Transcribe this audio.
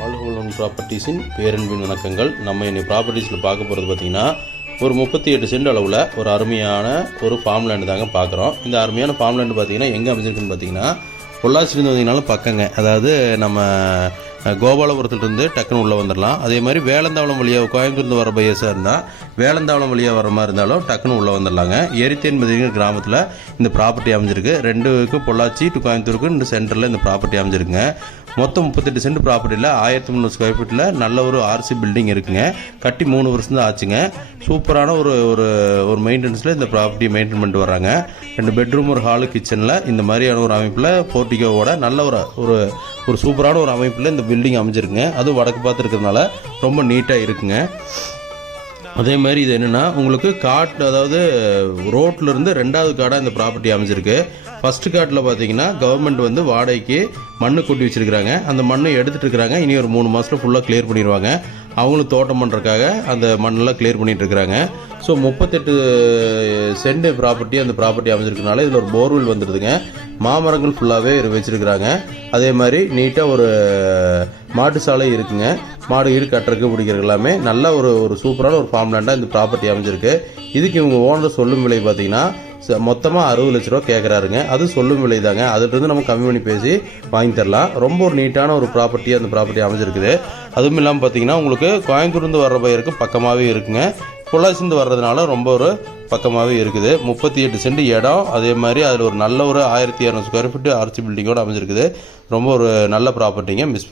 வாழ்வுடன் ப்ராப்பர்ட்டிஸின் பேரன்பின் வணக்கங்கள். நம்ம இன்னைக்கு ப்ராப்பர்ட்டிஸில் பார்க்க போகிறது பார்த்திங்கன்னா ஒரு 38 சென்ட் அளவில் ஒரு அருமையான ஒரு ஃபார்ம் லேண்டு தாங்க பார்க்குறோம். இந்த அருமையான ஃபார்ம் லேண்டு பார்த்திங்கன்னா எங்கே அமைஞ்சிருக்குன்னு பார்த்திங்கன்னா பொள்ளாச்சிலேருந்து வந்தீங்கனாலும் பக்கங்க, அதாவது நம்ம கோபாலபுரத்துலேருந்து டக்குன்னு உள்ளே வந்துடலாம். அதே மாதிரி வேலந்தாவளம் வழியாக கோயம்புத்தூர்ந்து வர பையஸாக இருந்தால் வேலந்தாவளம் வழியாக வர மாதிரி இருந்தாலும் டக்குன்னு உள்ளே வந்துடலாங்க. எரித்தேன்பதிங்கிற கிராமத்தில் இந்த ப்ராப்பர்ட்டி அமைஞ்சிருக்கு. ரெண்டுக்கும் பொள்ளாச்சி டு கோயம்புத்தூருக்கு இந்த சென்டரில் இந்த ப்ராப்பர்ட்டி அமைஞ்சிருக்குங்க. மொத்தம் 38 சென்ட் ப்ராப்பர்ட்டியில் 1300 ஸ்கொயர் ஃபீட்டில் நல்ல ஒரு ஆர்சி பில்டிங் இருக்குங்க. கட்டி 3 வருஷம் தான் ஆச்சுங்க. சூப்பரான ஒரு ஒரு ஒரு மெயின்டெனன்ஸில் இந்த ப்ராப்பர்ட்டியை மெயின்டைன் பண்ணிட்டு வராங்க. 2 பெட்ரூம் ஒரு ஹாலு கிச்சனில் இந்த மாதிரியான ஒரு அமைப்பில் போர்ட்டிகோவோட நல்ல ஒரு ஒரு சூப்பரான ஒரு அமைப்பில் இந்த பில்டிங் அமைஞ்சிருக்குங்க. அதுவும் வடக்கு பார்த்து இருக்கிறதுனால ரொம்ப நீட்டாக இருக்குங்க. அதே மாதிரி இது என்னென்னா உங்களுக்கு காட்டு, அதாவது ரோட்லேருந்து 2வது காடாக இந்த ப்ராப்பர்ட்டி அமைஞ்சிருக்கு. ஃபஸ்ட்டு காட்டில் பார்த்தீங்கன்னா கவர்மெண்ட் வந்து வாடகைக்கு மண்ணு கொட்டி வச்சுருக்கிறாங்க. அந்த மண்ணை எடுத்துகிட்டு இருக்கிறாங்க. இனி ஒரு 3 மாதத்தில் ஃபுல்லாக கிளியர் பண்ணிடுவாங்க. அவங்களும் தோட்டம் பண்ணுறதுக்காக அந்த மண்ணெல்லாம் கிளியர் பண்ணிகிட்டு இருக்கிறாங்க. ஸோ 38 சென்ட் ப்ராப்பர்ட்டி அந்த ப்ராப்பர்ட்டி அமைஞ்சிருக்கனால இதில் ஒரு போர்வெல் வந்துடுதுங்க. மாமரங்கள் ஃபுல்லாகவே வச்சுருக்கிறாங்க. அதே மாதிரி நீட்டாக ஒரு மாட்டு சாலை இருக்குங்க. மாடு ஈடு கட்டுறதுக்கு பிடிக்கிறது எல்லாமே நல்ல ஒரு சூப்பரான ஒரு ஃபார்ம் லேண்டாக இந்த ப்ராப்பர்ட்டி அமைஞ்சிருக்கு. இதுக்கு இவங்க ஓனர் சொல்லும் விலை பார்த்தீங்கன்னா மொத்தமாக 60 லட்ச ரூபா கேட்குறாருங்க. அது சொல்லும் விலை தாங்க. அதுலேருந்து நம்ம கம்மி பண்ணி பேசி வாங்கி தரலாம். ரொம்ப ஒரு நீட்டான ஒரு ப்ராப்பர்ட்டி அந்த ப்ராப்பர்ட்டி அமைஞ்சிருக்குது. அதுவும் இல்லாமல் பார்த்தீங்கன்னா உங்களுக்கு கோயம்புத்தூர்ந்து வர்ற பயிருக்கு பக்கமாகவே இருக்குங்க. பொள்ளாச்சிந்து வர்றதுனால ரொம்ப ஒரு பக்கமாகவே இருக்குது. 38 சென்ட் இடம். அதே மாதிரி அதில் ஒரு நல்ல ஒரு 1200 ஸ்கொயர் ஃபீட் ஆர்சி பில்டிங்கோடு அமைஞ்சிருக்குது. ரொம்ப ஒரு நல்ல ப்ராப்பர்ட்டிங்க. மிஸ்